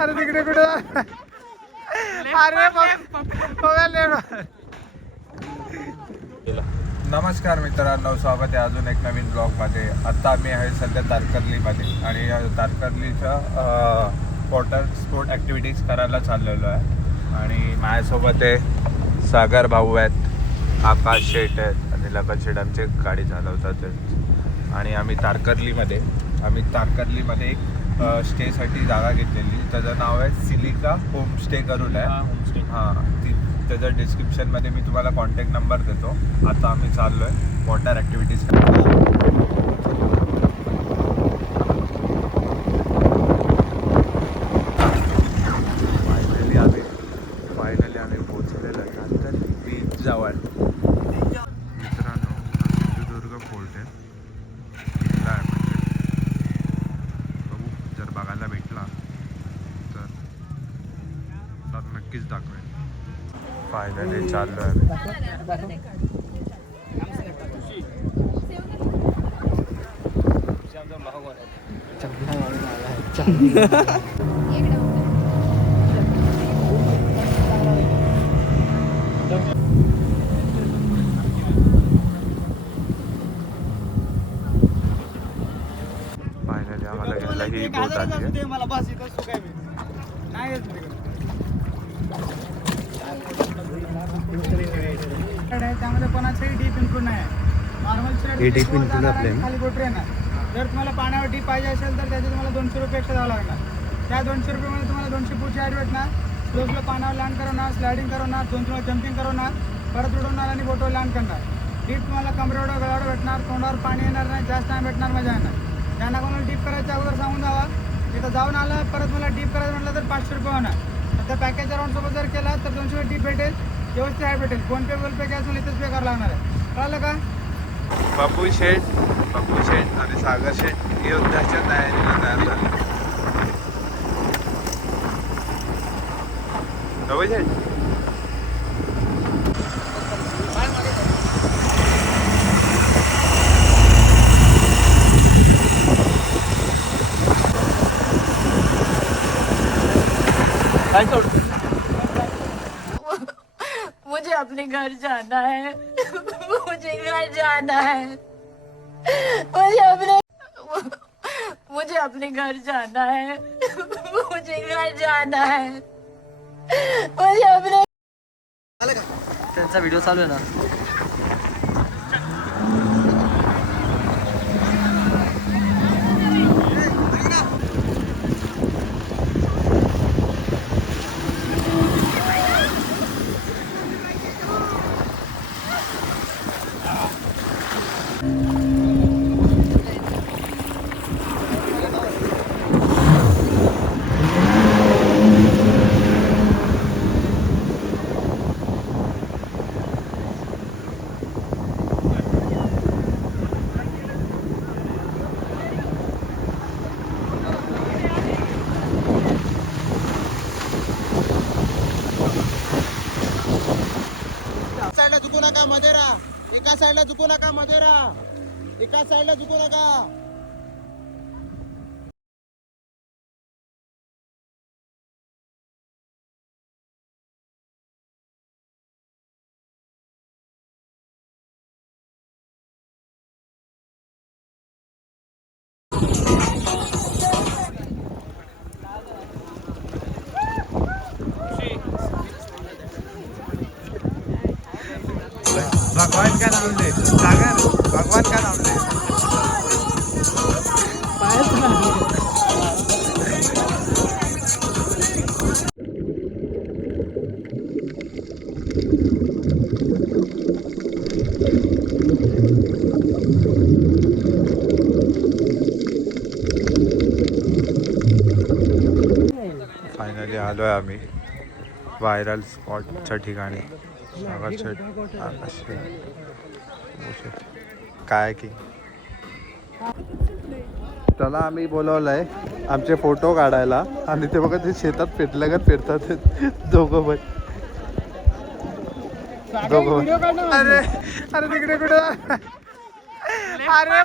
अरे तिकडे कुठे अरे नमस्कार मित्रांनो, स्वागत आहे अजून एक नवीन ब्लॉगमध्ये. आत्ता आम्ही आहे सध्या तारकर्लीमध्ये आणि तारकर्लीच्या वॉटर स्पोर्ट ॲक्टिव्हिटीज करायला चाललेलो आहे. आणि माझ्यासोबत आहे सागर भाऊ आहेत, आकाश शेठ आहेत आणि लगन शेठ आमचे गाडी चालवतात. आणि आम्ही तारकर्लीमध्ये एक स्टेसाठी जागा घेतलेली, त्याचं नाव आहे सिलिका होमस्टे करून आहे. त्याच्या डिस्क्रिप्शनमध्ये मी तुम्हाला कॉन्टॅक्ट नंबर देतो. आता आम्ही चाललो आहे वॉटर ॲक्टिव्हिटीज करायला. फायनली आम्ही पोहोचलेलो आहे नंतर बीच जवळ. मित्रांनो, सिंधुदुर्ग फोर्ट आहे, किल्ला आहे. म्हणजे बघू, जर बघायला भेटला तर नक्कीच दाखवेल. फायनली चाललो आहे. फायनली आम्हाला घ्यायला ही बोट आली आहे. त्यामध्ये कोणाचंही डीप इन्क्लूड नाही आहे. नॉर्मल खाली बोट येणार. जर तुम्हाला पाण्यावर डीप पाहिजे असेल तर त्याचे तुम्हाला 200 रुपये एक्स्ट्रा द्यावं लागणार. त्या 200 रुपयामध्ये तुम्हाला 200 फूटची ॲड भेटणार. स्लोपला पाण्यावर लँड करवणार, स्लायडिंग करवणार, तुम्हाला जम्पिंग करवणार, परत उडवणार आणि बोटवर लँड करणार. डीप तुम्हाला कमरेवर गळावर भेटणार. तोंडावर पाणी येणार नाही, जास्त टाइम भेटणार, मजा येणार. त्यांना कोणाला डीप करायच्या अगोदर सांगून जावा. तिथं जाऊन आलं परत मला डीप करायचं म्हटलं तर 500 रुपये होणार. आता पॅकेज अराउंडसोबत जर केला तर 200 रुपये डीप भेटेल, व्यवस्थित ॲड भेटेल. फोनपे गुगल पे कॅश मला इथेच पे करावं लागणार आहे. कळलं का? बापू शेठ आणि सागर शेठ युद्धाच्या तयारीला तयार झाले. बापू शेठ मुझे अपने घर जाना है, मुझे घर जाना है, मुझे अपने घर जाना है, मुझे घर जाना है, मुझे अपने. त्यांचा व्हिडिओ चालू आहे ना. झुकू नका, मध्ये राहा. एका साईडला झुकू नका, मध्ये राहा. एका साईडला झुकू नका. भगवान का नाम ले सागर, भगवान का नाम ले. फायनली आलो आहे आम्ही व्हायरल स्पॉटच्या ठिकाणी. सागर शेठ, आकाश शेठ, काय की त्याला आम्ही बोलवलं आहे आमचे फोटो काढायला. आणि ते बघा ते शेतात फिरतात दोघं पण. अरे तिकडे कुठे अरे